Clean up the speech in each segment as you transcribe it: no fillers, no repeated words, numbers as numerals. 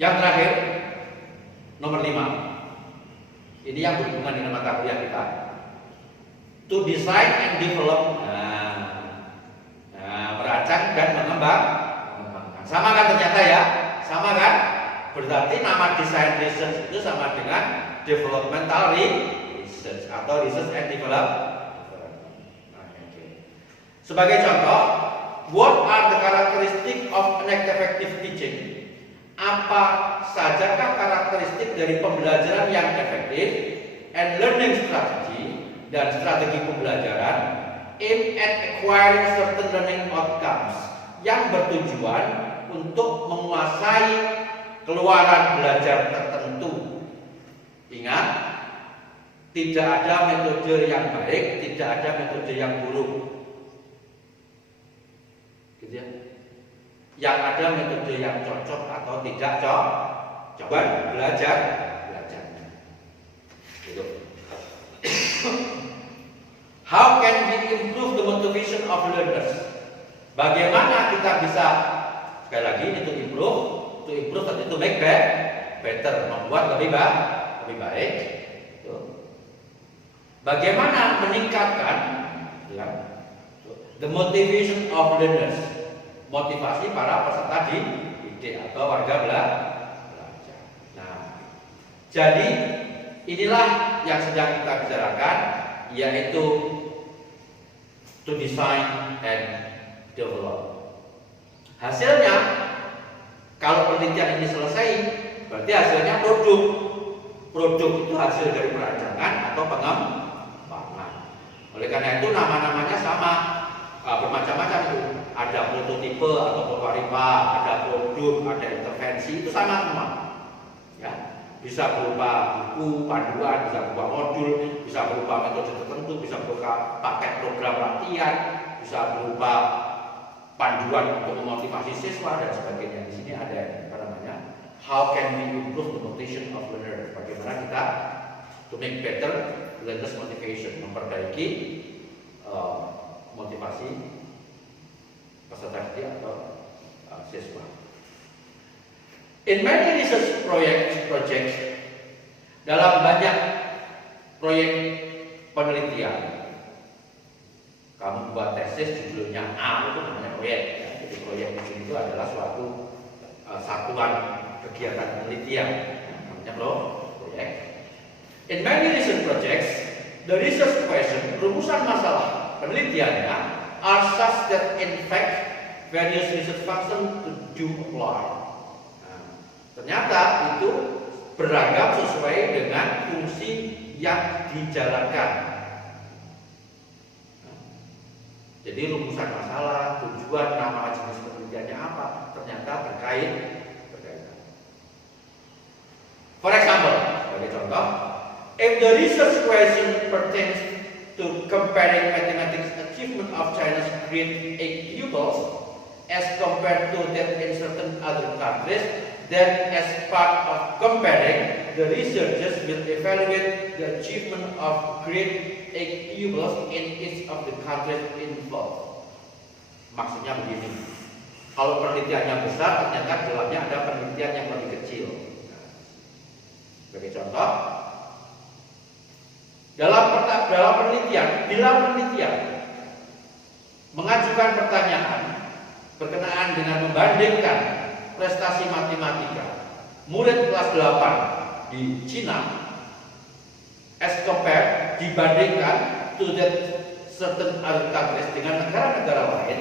Yang terakhir, nomor 5. Ini yang berhubungan dengan mata kuliah kita. To design and develop. Merancang dan mengembangkan. Sama kan ternyata ya? Sama kan? Berarti nama design research itu sama dengan developmental research atau research and development. Sebagai contoh, what are the characteristics of an effective teaching? Apa sajakah karakteristik dari pembelajaran yang efektif and learning strategy dan strategi pembelajaran aim at acquiring certain learning outcomes yang bertujuan untuk menguasai keluaran belajar tertentu. Ingat, tidak ada metode yang baik, tidak ada metode yang buruk. Gitu ya. Yang ada metode yang cocok atau tidak cocok. Coba belajar. Gitu. How can we improve the motivation of learners? Bagaimana kita bisa, sekali lagi, to improve atau to make better, membuat lebih baik. Gitu. Bagaimana meningkatkan ya, the motivation of learners, motivasi para peserta didik atau warga belajar. Nah, jadi inilah yang sedang kita bicarakan, yaitu to design and develop. Hasilnya, kalau penelitian ini selesai, berarti hasilnya produk. Produk itu hasil dari perancangan atau pengembangan. Oleh karena itu nama-namanya sama, bermacam-macam itu. Ada prototipe atau prototipa, ada produk, ada intervensi, itu sama semua. Ya, bisa berupa buku, panduan, bisa berupa modul, bisa berupa metode tertentu, bisa berupa paket program latihan, bisa berupa panduan untuk memotivasi siswa dan sebagainya. Di sini ada apa namanya? How can we improve the motivation of learner? Bagaimana kita to make better learners motivation, memperbaiki motivasi peserta didik atau siswa. In many research projects, dalam banyak proyek penelitian, kamu buat tesis judulnya A, itu namanya proyek. Ya. Jadi proyek di sini itu adalah suatu satuan kegiatan penelitian, namanya proyek. In many research projects, the research question, rumusan masalah penelitiannya are such that in fact various research functions do apply. Nah, ternyata itu beragam sesuai dengan fungsi yang dijalankan. Jadi rumusan masalah, tujuan, nama jenis penelitiannya apa, ternyata berkaitan. For example, sebagai contoh, if the research question pertains to comparing mathematics achievement of China's grade 8 pupils as compared to that in certain other countries, then as part of comparing, the researchers will evaluate the achievement of grade 8 pupils in each of the countries involved. Maksudnya begini, kalau penelitiannya besar, ternyata dalamnya ada penelitian yang lebih kecil. Sebagai contoh, dalam penelitian, bila penelitian mengajukan pertanyaan berkenaan dengan membandingkan prestasi matematika murid kelas 8 di Cina as compared dibandingkan to that certain other countries dengan negara-negara lain,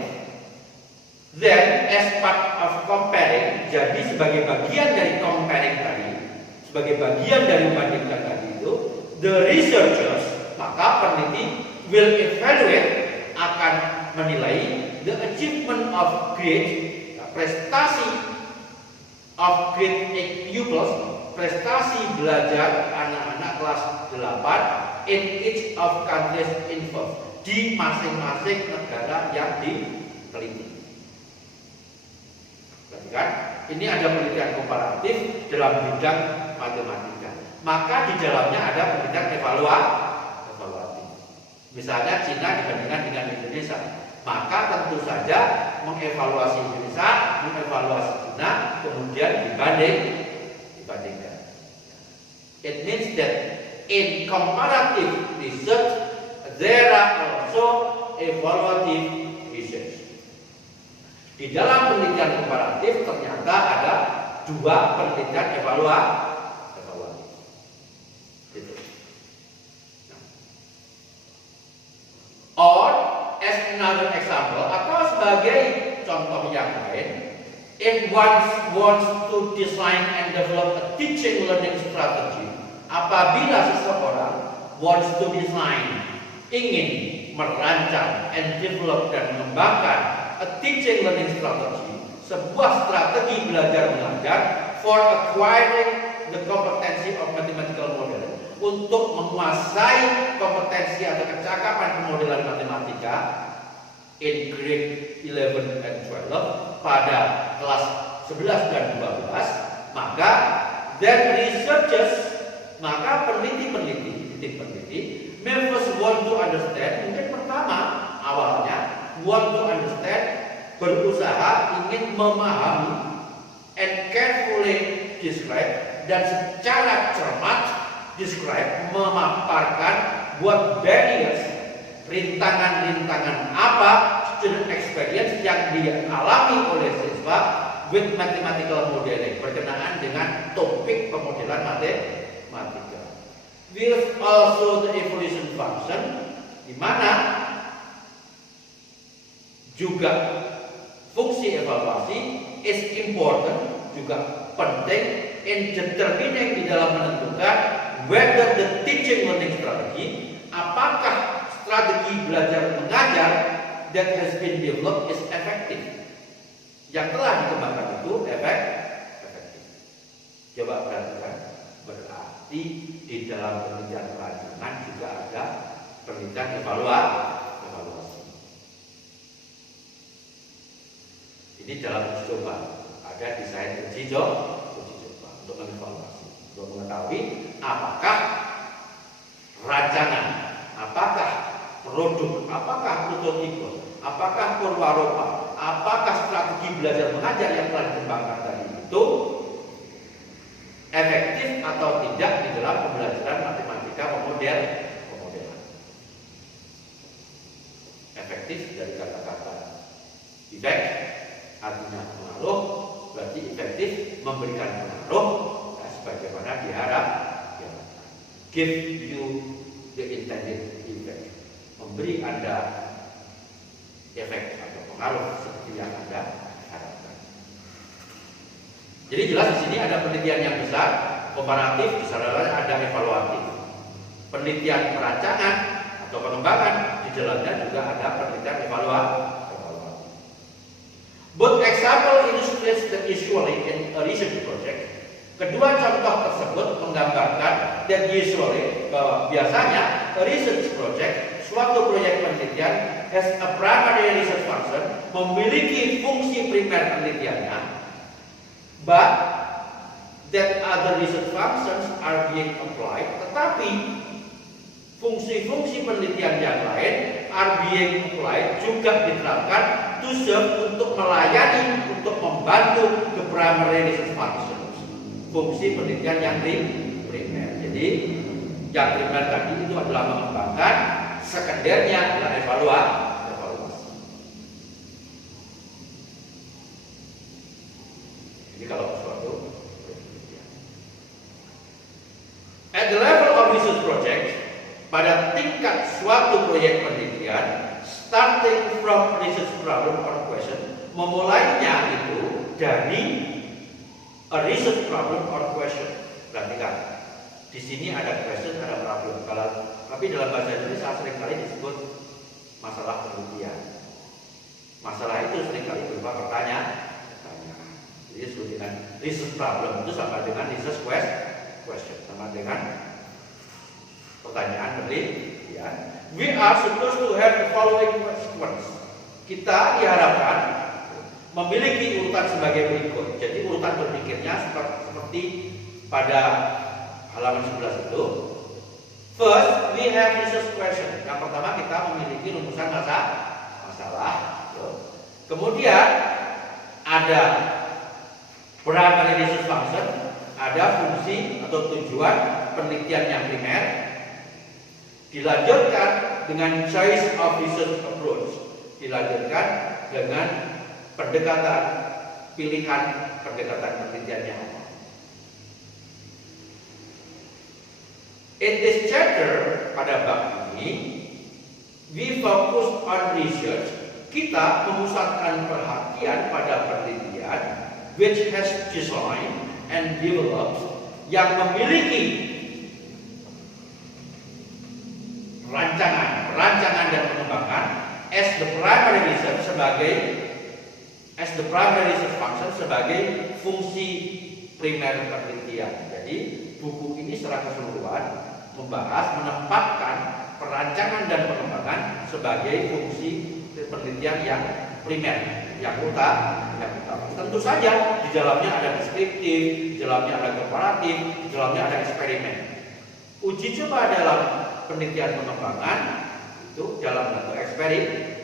then as part of comparing, jadi sebagai bagian dari comparing tadi, sebagai bagian dari membandingkan tadi itu, the researchers, maka peneliti will evaluate, akan menilai the achievement of grade, prestasi of grade 8 pupils, prestasi belajar anak-anak kelas 8 in each of countries involved, di masing-masing negara yang diteliti. Berarti kan ini ada penelitian komparatif dalam bidang matematika. Maka di dalamnya ada penelitian evaluatif. Misalnya Cina dibandingkan dengan Indonesia, maka tentu saja mengevaluasi Indonesia, mengevaluasi Cina, kemudian dibanding that in comparative research there are also evaluative research. Di dalam penelitian komparatif ternyata ada dua penelitian evaluatif. Gitu. Or as another example, atau sebagai contoh yang lain, if one wants to design and develop a teaching learning strategy, apabila seseorang wants to design, ingin merancang and develop dan mengembangkan a teaching learning strategy, sebuah strategi belajar mengajar for acquiring the competency of mathematical modeling, untuk menguasai kompetensi atau kecakapan pemodelan matematika in grade 11 and 12 pada kelas 11 dan 12, maka peneliti may first want to understand, mungkin pertama awalnya want to understand, berusaha ingin memahami, and carefully describe, dan secara cermat describe, memaparkan what barriers, rintangan-rintangan apa student experience yang dialami oleh siswa with mathematical modeling, berkenaan dengan topik pemodelan matematika. With also the evolution function, di mana juga fungsi evaluasi is important, juga penting in determining, di dalam menentukan whether the teaching learning strategy, apakah strategi belajar mengajar that has been developed is effective, yang telah dikembangkan itu efektif. Coba perhatikan, berarti di dalam penelitian perancangan juga ada penelitian evaluasi. Ini dalam uji coba, ada desain uji coba untuk mengevaluasi, untuk mengetahui apakah rancangan, apakah produk, apakah prototipe, apakah purwarupa, apakah strategi belajar mengajar yang telah dikembangkan tadi itu efektif atau tidak di dalam pembelajaran matematika pemodelan. Efektif dari kata-kata effect artinya pengaruh, berarti efektif memberikan pengaruh sebagaimana diharapkan. Give you the intended effect, memberi Anda efek atau pengaruh seperti yang Anda harapkan. Jadi jelas di sini ada penelitian yang besar, komparatif, di sana ada evaluatif. Penelitian perancangan atau pengembangan, di dalamnya juga ada penelitian evaluatif. Both example illustrates the usually in a research project. Kedua contoh tersebut menggambarkan that usually, bahwa biasanya a research project, suatu proyek penelitian has a primary research function, memiliki fungsi primer penelitiannya, but that other research functions are being applied, tetapi fungsi-fungsi penelitian yang lain are being applied, juga diterapkan to serve, untuk melayani, untuk membantu the primary research functions, fungsi penelitian yang primer. Jadi yang primer tadi itu adalah mengembangkan, sekundernya adalah evaluasi. Jadi kalau suatu penelitian at the level of research project, pada tingkat suatu proyek penelitian, starting from research problem or question, memulainya itu dari a research problem or question. Perhatikan, di sini ada question, ada problem. Tapi dalam bahasa Indonesia seringkali disebut masalah penelitian. Masalah itu seringkali berupa pertanyaan. Jadi disebut dengan research problem itu sama dengan research question, sama dengan pertanyaan penelitian. We are supposed to have the following sequence. Kita diharapkan memiliki urutan sebagai berikut. Jadi urutan berpikirnya seperti pada halaman 11 itu. First, we have research question. Yang pertama kita memiliki rumusan masalah. Kemudian ada primary research function, ada fungsi atau tujuan penelitian yang primer, dilanjutkan dengan choice of research approach, dilanjutkan dengan pendekatan pilihan pendekatan penelitiannya. In this chapter, pada bab ini, we focus on research. Kita memusatkan perhatian pada penelitian which has designed and developed, yang memiliki perancangan dan pengembangan as the primary research function, sebagai fungsi primer penelitian. Jadi buku ini secara keseluruhan membahas, menempatkan perancangan dan pengembangan sebagai fungsi penelitian yang primer, yang utama. Tentu saja di dalamnya ada deskriptif, di dalamnya ada komparatif, di dalamnya ada eksperimen. Uji coba dalam penelitian pengembangan itu dalam bentuk eksperimen,